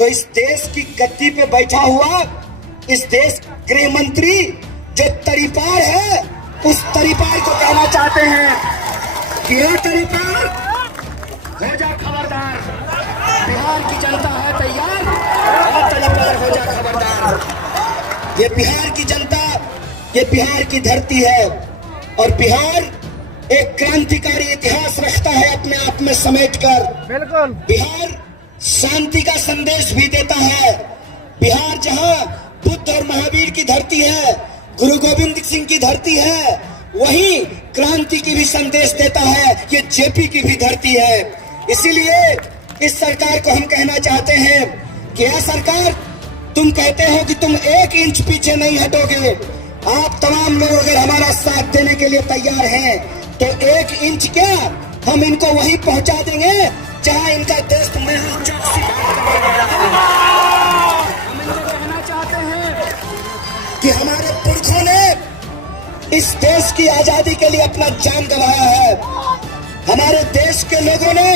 तो इस देश की गद्दी पे बैठा हुआ इस देश का गृह मंत्री जो तरीपार है, उस तरीपार को कहना चाहते हैं कि ये तरीपार हो जा खबरदार, बिहार की जनता है तैयार, और तरीपार हो जा खबरदार। ये बिहार की जनता, ये बिहार की धरती है और बिहार एक क्रांतिकारी इतिहास रखता है अपने आप में समेटकर। बिल्कुल। बिहार शांति का संदेश भी देता है। बिहार जहां बुद्ध और महावीर की धरती है, गुरु गोविंद सिंह की धरती है, वहीं क्रांति की भी संदेश देता है। ये जेपी की भी धरती है। इसीलिए इस सरकार को हम कहना चाहते हैं कि यह सरकार, तुम कहते हो कि तुम 1 इंच पीछे नहीं हटोगे। आप तमाम लोग अगर हमारा साथ देने के लिए तैयार हैं तो 1 इंच क्या, हम इनको वहीं पहुंचा देंगे जहां इनका दोस्त मेहुल चौकसी हम इनको कहना चाहते हैं कि हमारे पुरखों ने इस देश की आजादी के लिए अपना जान गंवाया है। हमारे देश के लोगों ने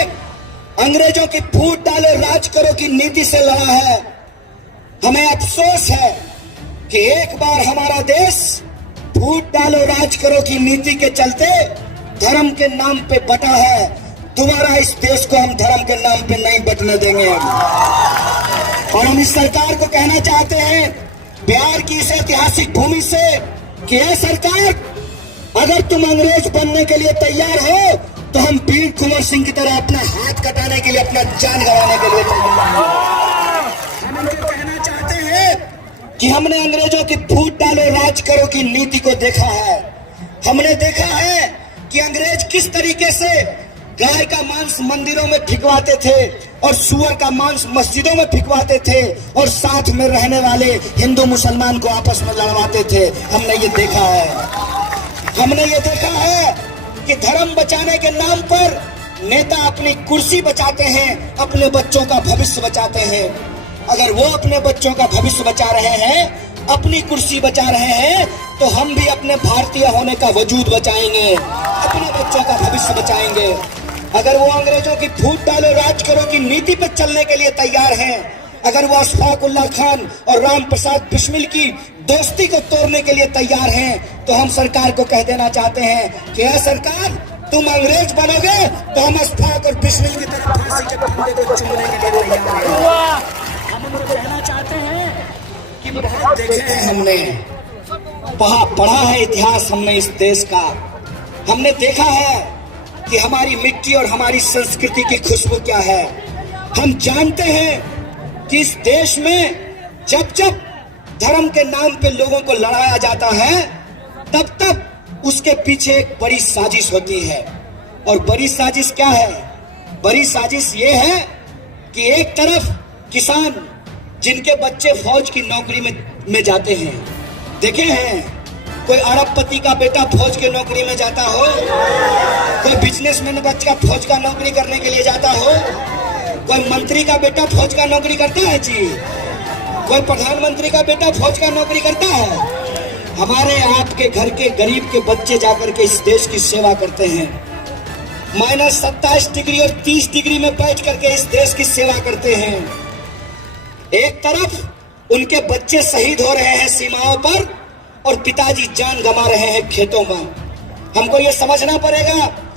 अंग्रेजों की फूट डालो राज करो की नीति से लड़ा है। हमें अफसोस है कि एक बार हमारा देश फूट डालो राज करो की नीति के चलते धर्म के नाम पे बटा है। दोबारा इस देश को हम धर्म के नाम पे नहीं बटने देंगे। और हम इस सरकार को कहना चाहते हैं बिहार की इस ऐतिहासिक भूमि से कि यह सरकार, अगर तुम अंग्रेज बनने के लिए तैयार हो तो हम वीर कुंवर सिंह की तरह अपना हाथ कटाने के लिए, अपना जान गंवाने के लिए तैयार हैं। हम इनको कहना चाहते हैं कि हमने अंग्रेजों की फूट डालो राज करो की नीति को देखा है। हमने देखा है कि अंग्रेज किस तरीके से गाय का मांस मंदिरों में फिकवाते थे और सुअर का मांस मस्जिदों में फिकवाते थे और साथ में रहने वाले हिंदू मुसलमान को आपस में लड़वाते थे। हमने ये देखा है। हमने ये देखा है कि धर्म बचाने के नाम पर नेता अपनी कुर्सी बचाते हैं, अपने बच्चों का भविष्य बचाते हैं। अगर वो अपने बच्चों का भविष्य बचा रहे हैं, अपनी कुर्सी बचा रहे हैं, तो हम भी अपने भारतीय होने का वजूद बचाएंगे, अपने बच्चों का भविष्य बचाएंगे। अगर वो अंग्रेजों की फूट डालो राज करो की नीति पर चलने के लिए तैयार हैं, अगर वो अशफाक उल्लाह खान और राम प्रसाद बिस्मिल की दोस्ती को तोड़ने के लिए तैयार हैं, तो हम सरकार को कह देना चाहते हैं कि यह सरकार, तुम अंग्रेज बनोगे तो हम अशफाक और बिस्मिल की तरह फांसी के फंदे को चूमने के लिए तैयार हैं। हम उनको कहना चाहते हैं कि बहुत देखे हैं हमने, पढ़ा है इतिहास हमने इस देश का। हमने देखा है कि हमारी मिट्टी और हमारी संस्कृति की खुशबू क्या है। हम जानते हैं कि इस देश में जब जब धर्म के नाम पे लोगों को लड़ाया जाता है, तब तब उसके पीछे एक बड़ी साजिश होती है। और बड़ी साजिश क्या है? बड़ी साजिश ये है कि एक तरफ किसान जिनके बच्चे फौज की नौकरी में जाते हैं, देखे हैं, कोई अरबपति का बेटा फौज की नौकरी में जाता हो, कोई बिजनेसमैन बच्चा फौज का नौकरी करने के लिए जाता हो, कोई मंत्री का बेटा फौज का नौकरी करता है जी, कोई प्रधानमंत्री का बेटा फौज का नौकरी करता है। हमारे आपके घर के गरीब के बच्चे जाकर के इस देश की सेवा करते हैं, -27 डिग्री और 30 डिग्री में बैठ करके इस देश की सेवा करते हैं। एक तरफ उनके बच्चे शहीद हो रहे हैं सीमाओं पर और पिताजी जान गंवा रहे हैं खेतों में। हमको ये समझना पड़ेगा